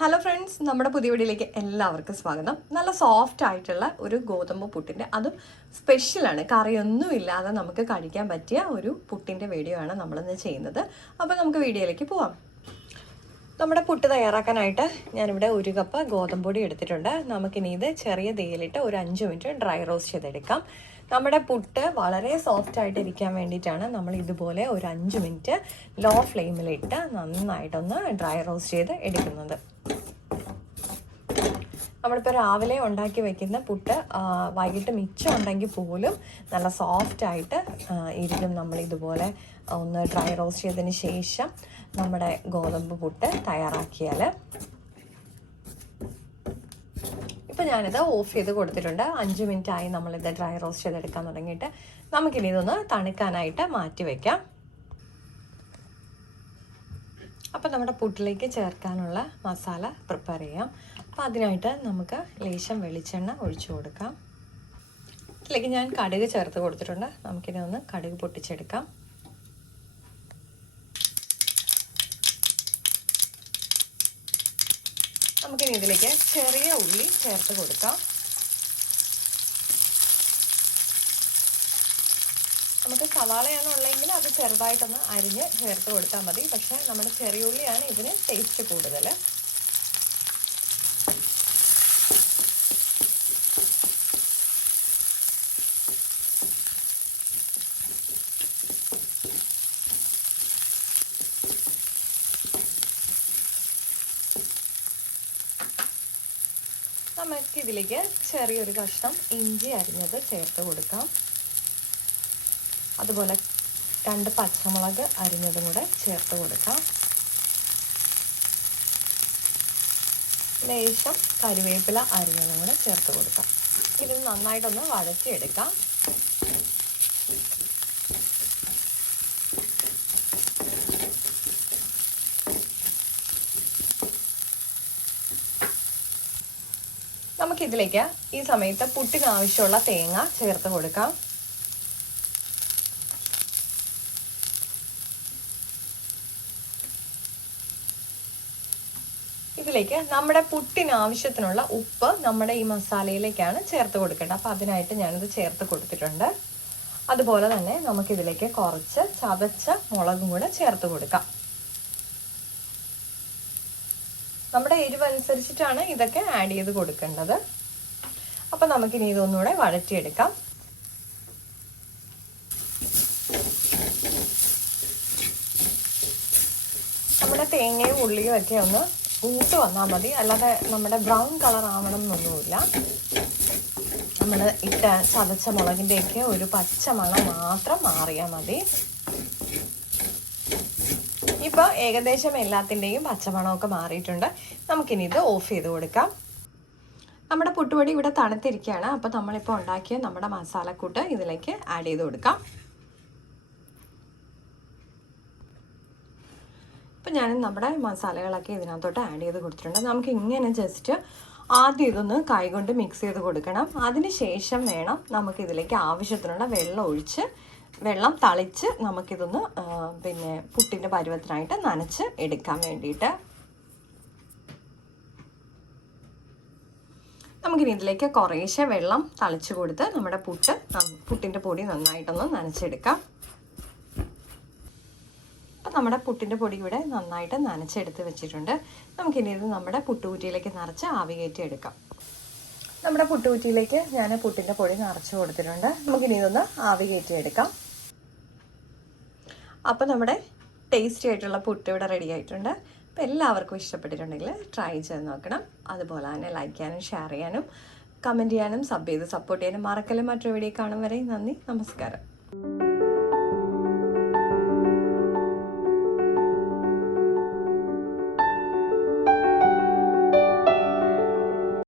Hello friends, നമ്മുടെ പുതിയ വീഡിയോയിലേക്ക് എല്ലാവർക്കും സ്വാഗതം. നല്ല സോഫ്റ്റ് ആയിട്ടുള്ള ഒരു ഗോതമ്പ് പുട്ടിൻ്റെ, അതും സ്പെഷ്യലാണ്, കറിയൊന്നും ഇല്ലാതെ നമുക്ക് കഴിക്കാൻ പറ്റിയ ഒരു പുട്ടിൻ്റെ വീഡിയോ ആണ് നമ്മളിന്ന് ചെയ്യുന്നത്. അപ്പോൾ നമുക്ക് വീഡിയോയിലേക്ക് പോവാം. നമ്മുടെ പുട്ട് തയ്യാറാക്കാനായിട്ട് ഞാനിവിടെ 1 കപ്പ് ഗോതമ്പ് പൊടി എടുത്തിട്ടുണ്ട്. നമുക്കിനി ഇത് ചെറിയ തീയിലിട്ട് ഒരു 5 മിനിറ്റ് ഡ്രൈ റോസ്റ്റ് ചെയ്തെടുക്കാം. നമ്മുടെ പുട്ട് വളരെ സോഫ്റ്റ് ആയിട്ട് ഇരിക്കാൻ വേണ്ടിയിട്ടാണ് നമ്മൾ ഇതുപോലെ ഒരു 5 മിനിറ്റ് ലോ ഫ്ലെയിമിലിട്ട് നന്നായിട്ടൊന്ന് ഡ്രൈ റോസ്റ്റ് ചെയ്ത് എടുക്കുന്നത്. നമ്മളിപ്പോൾ രാവിലെ ഉണ്ടാക്കി വെക്കുന്ന പുട്ട് വൈകിട്ട് മിച്ചം ഉണ്ടെങ്കിൽ പോലും നല്ല സോഫ്റ്റായിട്ട് ഇരിക്കും. നമ്മളിതുപോലെ ഒന്ന് ഡ്രൈ റോസ്റ്റ് ചെയ്തതിന് ശേഷം നമ്മുടെ ഗോതമ്പ് പുട്ട് തയ്യാറാക്കിയാൽ. ഇപ്പം ഞാനിത് ഓഫ് ചെയ്ത് കൊടുത്തിട്ടുണ്ട്. 5 മിനിറ്റ് ആയി നമ്മളിത് ഡ്രൈ റോസ്റ്റ് ചെയ്തെടുക്കാൻ തുടങ്ങിയിട്ട്. നമുക്കിനി ഇതൊന്ന് തണുക്കാനായിട്ട് മാറ്റി വയ്ക്കാം. അപ്പം നമ്മുടെ പുട്ടിലേക്ക് ചേർക്കാനുള്ള മസാല പ്രിപ്പയർ ചെയ്യാം. അപ്പം അതിനായിട്ട് നമുക്ക് ലേശം വെളിച്ചെണ്ണ ഒഴിച്ചു കൊടുക്കാം. ഇതിലേക്ക് ഞാൻ കടുക് ചേർത്ത് കൊടുത്തിട്ടുണ്ട്. നമുക്കിനി ഒന്ന് കടുക് പൊട്ടിച്ചെടുക്കാം. നമുക്കിനി ഇതിലേക്ക് ചെറിയ ഉള്ളി ചേർത്ത് കൊടുക്കാം. നമുക്ക് സവാളയാണ് ഉള്ളതെങ്കിൽ അത് ചെറുതായിട്ടൊന്ന് അരിഞ്ഞ് ചേർത്ത് കൊടുത്താൽ മതി. പക്ഷേ നമ്മുടെ ചെറിയ ഉള്ളിയാണ് ഇതിന് ടേസ്റ്റ് കൂടുതൽ. നമുക്കിതിലേക്ക് ചെറിയൊരു കഷ്ണം ഇഞ്ചി അരിഞ്ഞത് ചേർത്ത് കൊടുക്കാം. അതുപോലെ 2 പച്ചമുളക് അരിഞ്ഞതും കൂടെ ചേർത്ത് കൊടുക്കാം. ലേശം കറിവേപ്പില അരിഞ്ഞതും കൂടെ ചേർത്ത് കൊടുക്കാം. ഇത് നന്നായിട്ടൊന്ന് വഴറ്റിയെടുക്കാം. നമുക്കിതിലേക്ക് ഈ സമയത്ത് പുട്ടിന് ആവശ്യമുള്ള തേങ്ങ ചേർത്ത് കൊടുക്കാം. ഇതിലേക്ക് നമ്മുടെ പുട്ടിന് ആവശ്യത്തിനുള്ള ഉപ്പ് നമ്മുടെ ഈ മസാലയിലേക്കാണ് ചേർത്ത് കൊടുക്കേണ്ടത്. അപ്പോൾ അതിനായിട്ട് ഞാനിത് ചേർത്ത് കൊടുത്തിട്ടുണ്ട്. അതുപോലെ തന്നെ നമുക്കിതിലേക്ക് കുറച്ച് ചതച്ച മുളകും കൂടെ ചേർത്ത് കൊടുക്കാം. നമ്മുടെ എരിവ് അനുസരിച്ചിട്ടാണ് ഇതൊക്കെ ആഡ് ചെയ്ത് കൊടുക്കേണ്ടത്. അപ്പം നമുക്കിനി ഇതൊന്നുകൂടെ വഴറ്റിയെടുക്കാം. നമ്മുടെ തേങ്ങയും ഉള്ളിയും ഒക്കെ ഒന്ന് മൂത്ത് വന്നാൽ മതി. അല്ലാതെ നമ്മുടെ ബ്രൗൺ കളർ ആവണം എന്നൊന്നുമില്ല. നമ്മൾ ഇട്ട ചതച്ച മുളകിൻ്റെയൊക്കെ ഒരു പച്ച മണം മാത്രം മാറിയാൽ മതി. ഇപ്പോൾ ഏകദേശം എല്ലാത്തിൻ്റെയും പച്ചമണമൊക്കെ മാറിയിട്ടുണ്ട്. നമുക്കിനി ഇത് ഓഫ് ചെയ്ത് കൊടുക്കാം. നമ്മുടെ പുട്ടുപൊടി ഇവിടെ തണുത്തിരിക്കുകയാണ്. അപ്പോൾ നമ്മളിപ്പോൾ ഉണ്ടാക്കിയ നമ്മുടെ മസാലക്കൂട്ട് ഇതിലേക്ക് ആഡ് ചെയ്ത് കൊടുക്കാം. ഇപ്പം ഞാൻ നമ്മുടെ മസാലകളൊക്കെ ഇതിനകത്തോട്ട് ആഡ് ചെയ്ത് കൊടുത്തിട്ടുണ്ട്. നമുക്ക് ഇങ്ങനെ ജസ്റ്റ് ആദ്യം ഇതൊന്ന് കൈകൊണ്ട് മിക്സ് ചെയ്ത് കൊടുക്കണം. അതിന് ശേഷം വേണം നമുക്കിതിലേക്ക് ആവശ്യത്തിനുള്ള വെള്ളം തളിച്ച് നമുക്കിതൊന്ന് പുട്ടിൻ്റെ പരുവത്തിനായിട്ട് നനച്ച് എടുക്കാൻ വേണ്ടിയിട്ട്. നമുക്കിനി ഇതിലേക്ക് കുറേശ്ശെ വെള്ളം തളിച്ച് കൊടുത്ത് നമ്മുടെ പുട്ടിൻ്റെ പൊടി നന്നായിട്ടൊന്ന് നനച്ചെടുക്കാം. അപ്പം നമ്മുടെ പുട്ടിൻ്റെ പൊടി ഇവിടെ നന്നായിട്ട് നനച്ചെടുത്ത് വെച്ചിട്ടുണ്ട്. നമുക്കിനി ഇത് നമ്മുടെ പുട്ടുകുറ്റിയിലേക്ക് നിറച്ച് ആവി കയറ്റി എടുക്കാം. നമ്മുടെ പുട്ടുകുറ്റിയിലേക്ക് ഞാൻ പുട്ടിൻ്റെ പൊടി നിറച്ച് കൊടുത്തിട്ടുണ്ട്. നമുക്കിനി ഇതൊന്ന് ആവി കയറ്റി എടുക്കാം. അപ്പോൾ നമ്മുടെ ടേസ്റ്റി ആയിട്ടുള്ള പുട്ട് ഇവിടെ റെഡി ആയിട്ടുണ്ട്. അപ്പോൾ എല്ലാവർക്കും ഇഷ്ടപ്പെട്ടിട്ടുണ്ടെങ്കിൽ ട്രൈ ചെയ്ത് നോക്കണം. അതുപോലെ തന്നെ ലൈക്ക് ചെയ്യാനും ഷെയർ ചെയ്യാനും കമൻറ്റ് ചെയ്യാനും സബ് ചെയ്ത് സപ്പോർട്ട് ചെയ്യാനും മറക്കലും. മറ്റൊരു വീഡിയോ കാണും വരെ നന്ദി, നമസ്കാരം.